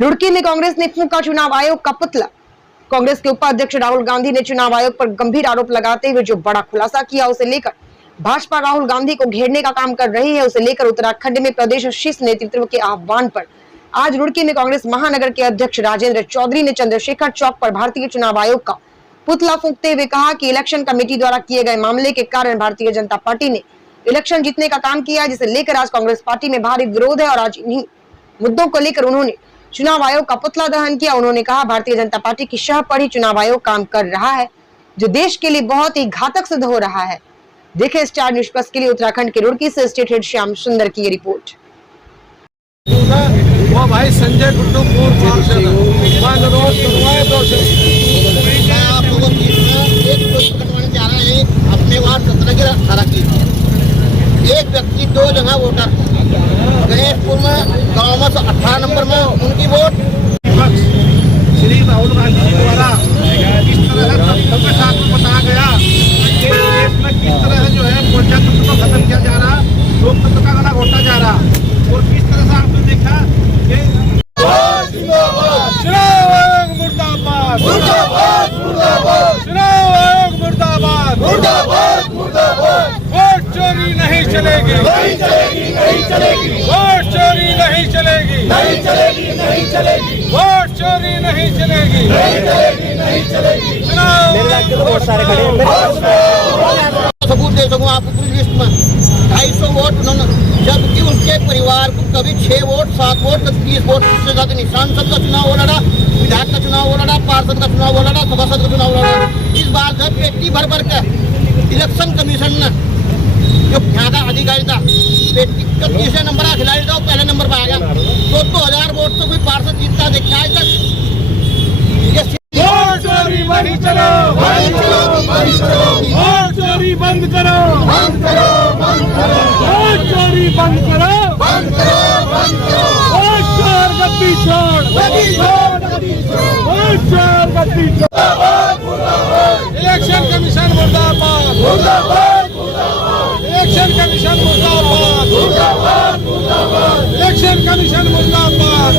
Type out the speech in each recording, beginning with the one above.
रुड़की में कांग्रेस ने फूंका चुनाव आयोग का पुतला। कांग्रेस के उपाध्यक्ष राहुल गांधी ने चुनाव आयोग पर गंभीर आरोप लगाते हुए जो बड़ा खुलासा किया, उसे लेकर भाजपा राहुल गांधी को घेरने का काम कर रही है। उसे लेकर उत्तराखंड में प्रदेश शीर्ष नेतृत्व के आह्वान पर आज रुड़की में कांग्रेस महानगर के अध्यक्ष राजेंद्र चौधरी ने चंद्रशेखर चौक पर भारतीय चुनाव आयोग का पुतला फूंकते हुए कहा कि इलेक्शन कमेटी द्वारा किए गए मामले के कारण भारतीय जनता पार्टी ने इलेक्शन जीतने का काम किया, जिसे लेकर आज कांग्रेस पार्टी में भारी विरोध है और आज इन्हीं मुद्दों को लेकर उन्होंने चुनाव आयोग का पुतला दहन किया। उन्होंने कहा भारतीय जनता पार्टी की शह पर ही चुनाव आयोग काम कर रहा है, जो देश के लिए बहुत ही घातक सिद्ध हो रहा है। देखें स्टार न्यूज प्लस के लिए उत्तराखंड के रुड़की से स्टेट हेड श्याम सुंदर की ये रिपोर्ट। वो भाई संजय गुड्डू आप लोगों की एक कटवाने जा रहे हैं अपने वार्ड 17 की 18 की। एक व्यक्ति 2 जगह वोटर गणेशपुर में गाँव में 18 नंबर में उनकी वोट श्री राहुल गांधी जी द्वारा किस तरह सबके साथ बताया गया कि देश में किस तरह जो है पंचायत को खत्म किया जा रहा, लोकतंत्र का गला घोटा जा रहा, और किस तरह से आपने देखा कि चुनाव आयोग मुर्दाबाद, चुनाव आयोग मुर्दाबाद, वोट चोरी नहीं चलेगी, वोट चोरी नहीं चलेगी, वोट चोरी नहीं चलेगी, सबूत दे सकूँ आपको पूरी लिस्ट में 250 वोट उन्होंने, जबकि उसके परिवार को कभी 6 वोट 7 वोट 30 वोट से ज्यादा नहीं। सांसद का चुनाव हो लड़ा, विधायक का चुनाव हो लड़ा, पार्षद का चुनाव हो लड़ा, सभासद का चुनाव हो लड़ा। इस बार जब पेटी भर भर के इलेक्शन कमीशन ने जो ज्यादा अधिकारी था, पेटी का तीसरे नंबर का खिलाड़ी था, वो पहले नंबर पर आ गया। 2,000 वोट से कोई पार्षद जीतता देखा आज तक। वोट चोरी वही चलो, वोट चोरी बंद करो, वोट चोरी बंद करो, वोट चोर गद्दी छोड़, वोट चोर गद्दी छोड़। इलेक्शन कमीशन मुर्दाबाद, इलेक्शन कमीशन मुर्दाबाद, इलेक्शन कमीशन मुर्दाबाद।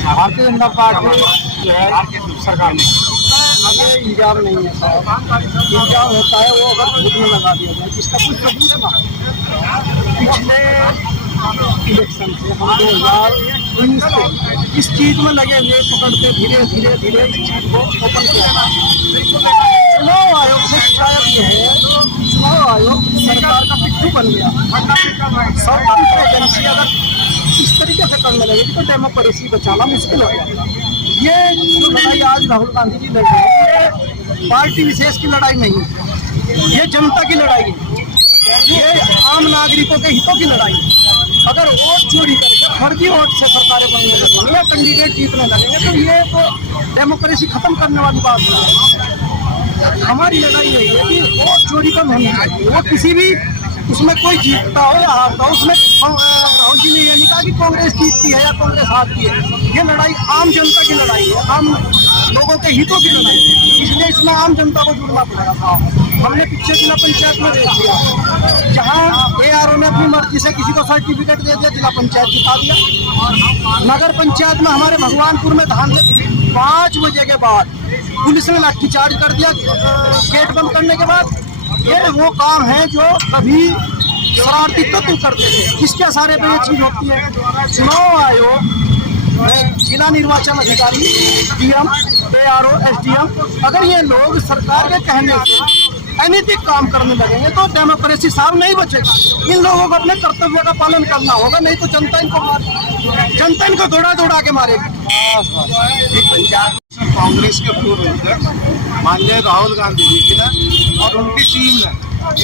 भारतीय जनता पार्टी जो है सरकार ने अगर इंजाम नहीं है, इंजाम होता है वो अगर खुद में लगा दिया जाए, जिसका कुछ सबूत ना। पिछले इलेक्शन से हम 2019 से इस चीज में लगे हुए पकड़ते धीरे धीरे धीरे इस चीज को ओपन किया। चुनाव आयोग से शिकायत ये है, चुनाव आयोग सरकार का पिट्ठू बन गया। स्वतंत्र एजेंसी अगर इस तरीके से करने लगेगी तो डेमोक्रेसी बचाना मुश्किल हो जाएगा। ये जो लड़ाई आज राहुल गांधी जी लड़ रहे हैं, ये पार्टी विशेष की लड़ाई नहीं है, ये जनता की लड़ाई है, ये आम नागरिकों के हितों की लड़ाई है। अगर वोट चोरी करके फर्जी वोट से सरकारें बनने लगेंगे या कैंडिडेट जीतने लगेंगे तो ये तो डेमोक्रेसी खत्म करने वाली बात है। हमारी लड़ाई यही है कि वोट चोरी कम होनी चाहिए। वो किसी भी उसमें कोई जीतता हो या हारता हो, उसमें राहुल जी ने ये नहीं कहा कि कांग्रेस जीतती है या कांग्रेस हारती है। ये लड़ाई आम जनता की लड़ाई है, आम लोगों के हितों की लड़ाई है, इसलिए इसमें आम जनता को जुड़ना पड़ेगा। हमने पिछले जिला पंचायत में देख लिया, जहाँ ARO ने अपनी मर्जी से किसी को सर्टिफिकेट दे दिया, जिला पंचायत जिता दिया। नगर पंचायत में हमारे भगवानपुर में धान 5 बजे के बाद पुलिस ने लाठीचार्ज कर दिया गेट बंद करने के बाद। ये वो काम है जो कभी शरारती तत्व करते थे, किसके सारे पे ये चीज होती है। चुनाव आयोग, जिला निर्वाचन अधिकारी, DM, ARO, SDM, अगर ये लोग सरकार के कहने से अनैतिक काम करने लगेंगे तो डेमोक्रेसी साफ नहीं बचेगा। इन लोगों को अपने कर्तव्य का पालन करना होगा, नहीं तो जनता इनको दौड़ा के मारेगी। कांग्रेस के पूर्व अध्यक्ष माननीय राहुल गांधी जी ने और उनकी टीम ने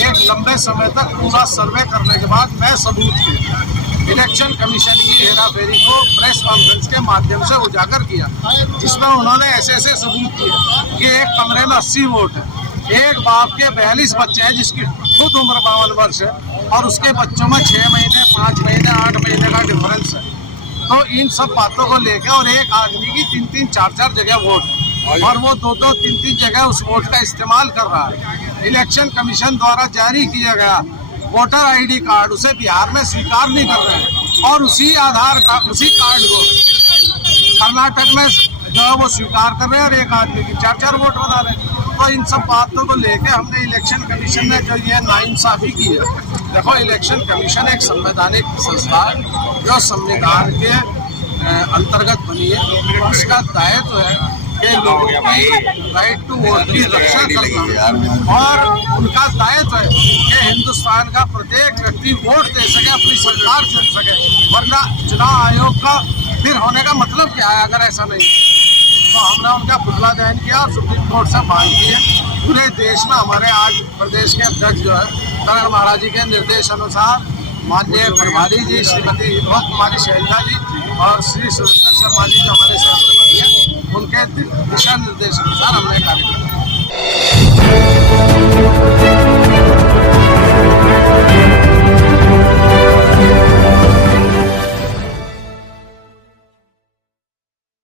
एक लंबे समय तक पूरा सर्वे करने के बाद मैं सबूत किया, इलेक्शन कमीशन की हेराफेरी को प्रेस कॉन्फ्रेंस के माध्यम से उजागर किया, जिसमें उन्होंने ऐसे सबूत किए कि एक कमरे में 80 वोट है, एक बाप के 42 बच्चे हैं जिसकी खुद उम्र 52 वर्ष है और उसके बच्चों में 6 महीने 5 महीने 8 महीने का डिफरेंस है। तो इन सब बातों को लेकर और एक आदमी की 3-3 4-4 जगह वोट है और वो 2-2 3-3 जगह उस वोट का इस्तेमाल कर रहा है। इलेक्शन कमीशन द्वारा जारी किया गया वोटर ID कार्ड उसे बिहार में स्वीकार नहीं कर रहे हैं और उसी कार्ड को कर्नाटक में जो है वो स्वीकार कर रहे हैं और एक आदमी की 4-4 वोट बता रहे हैं। तो इन सब बातों को लेके हमने इलेक्शन कमीशन ने जो ये नाइंसाफी की है, देखो इलेक्शन कमीशन एक संवैधानिक संस्था है जो संविधान के अंतर्गत बनी है। उसका दायित्व है कि लोगों की राइट टू वोट की रक्षा करना और उनका दायित्व है कि हिंदुस्तान का प्रत्येक व्यक्ति वोट दे सके, अपनी सरकार चुन सके। वरना चुनाव आयोग का फिर होने का मतलब क्या है अगर ऐसा नहीं? तो हमने उनका पुतला दहन किया और सुप्रीम कोर्ट से मांग की है। पूरे देश में हमारे आज प्रदेश के अध्यक्ष जो है करण महाराज जी के निर्देश अनुसार माननीय प्रभारी जी श्रीमती विनोद कुमारी शैलजा जी और श्री सुरेंद्र शर्मा जी जो हमारे सहप्रभारी हैं, उनके दिशा निर्देश अनुसार हमने कार्य किया।